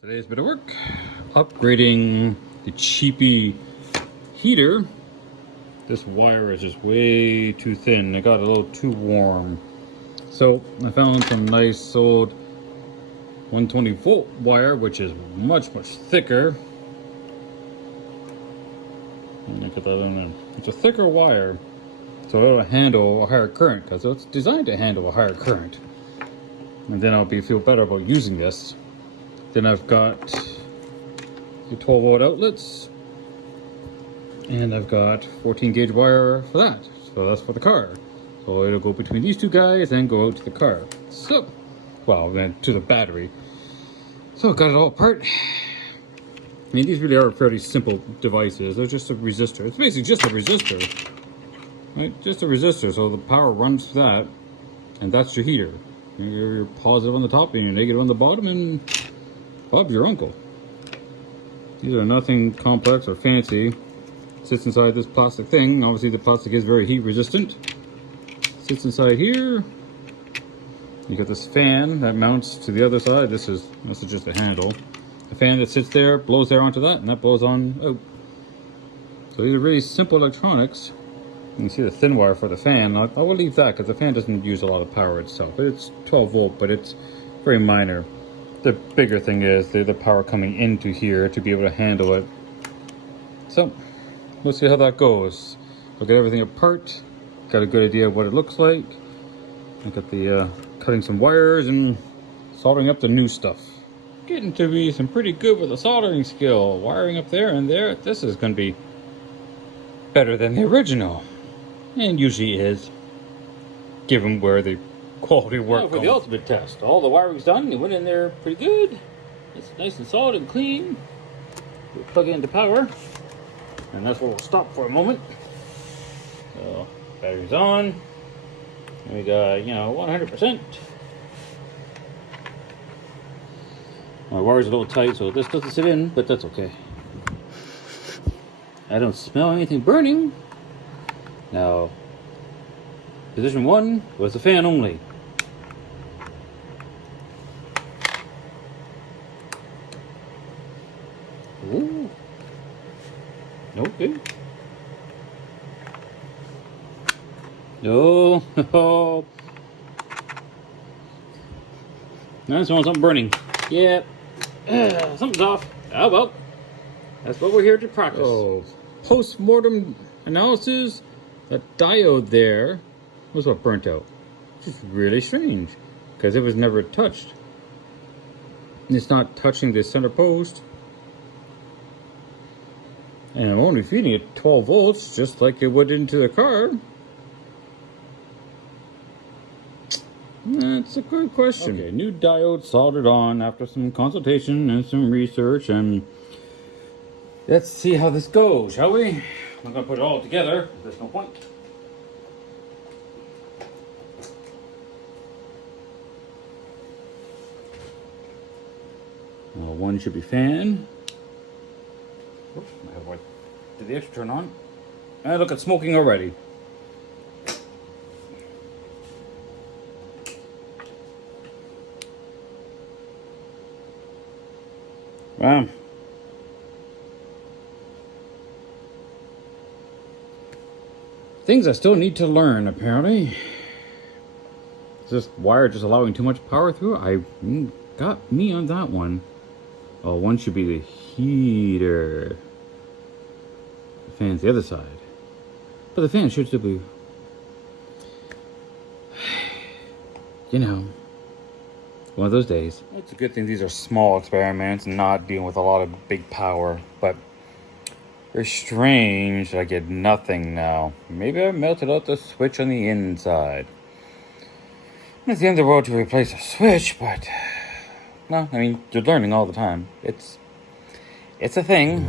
Today's bit of work, upgrading the cheapy heater. This wire is just way too thin. It got a little too warm. So I found some nice old 120 volt wire, which is much thicker. Let me get that on in. It's a thicker wire, so it'll handle a higher current because it's designed to handle a higher current. And then I'll feel better about using this. Then I've got the 12 volt outlets, and I've got 14 gauge wire for that. So that's for the car. So it'll go between these two guys and go out to the car. So, well, then to the battery. So I got it all apart. I mean, these really are fairly simple devices. They're just a resistor. It's basically just a resistor, right? Just a resistor. So the power runs through that, and that's your heater. You're positive on the top and you're negative on the bottom, and Bob's your uncle. These are nothing complex or fancy. Sits inside this plastic thing. Obviously the plastic is very heat resistant. Sits inside here. You got this fan that mounts to the other side. This is just a handle. The fan that sits there blows air onto that, and that blows on out. So these are really simple electronics. You can see the thin wire for the fan. I will leave that because the fan doesn't use a lot of power itself. It's 12 volt, but it's very minor. The bigger thing is the power coming into here to be able to handle it. So let's see how that goes. I'll get everything apart. Got a good idea of what it looks like. I got the cutting some wires and soldering up the new stuff. Getting to be some pretty good with the soldering skill. Wiring up there and there. This is going to be better than the original. And usually is, given where the quality work goes. For the ultimate test, all the wiring's done. It went in there pretty good. It's nice and solid and clean. We'll plug it into power, and that's where we'll stop for a moment. So battery's on. And we got 100%. My wire's a little tight, so this doesn't sit in, but that's okay. I don't smell anything burning. Now, position 1 was the fan only. Ooh. Okay. No. No. I smell something burning. Yeah. Something's off. Oh well. That's what we're here to practice. Oh. Post-mortem analysis. That diode there was what burnt out. Which is really strange, because it was never touched. It's not touching the center post. And I'm only feeding it 12 volts, just like it would into the car. That's a good question. Okay, new diode soldered on after some consultation and some research, and let's see how this goes, shall we? I'm going to put it all together. There's no point. One should be fan. Oops, did the extra turn on? And look, it's smoking already. Wow. Things I still need to learn, apparently. Is this wire just allowing too much power through? I got me on that one. Oh, one should be the heater. The fan's the other side. But the fan should still be... one of those days. It's a good thing these are small experiments and not dealing with a lot of big power, but very strange I get nothing now. Maybe I melted out the switch on the inside. It's the end of the world to replace a switch, but no, I mean, you're learning all the time. It's a thing.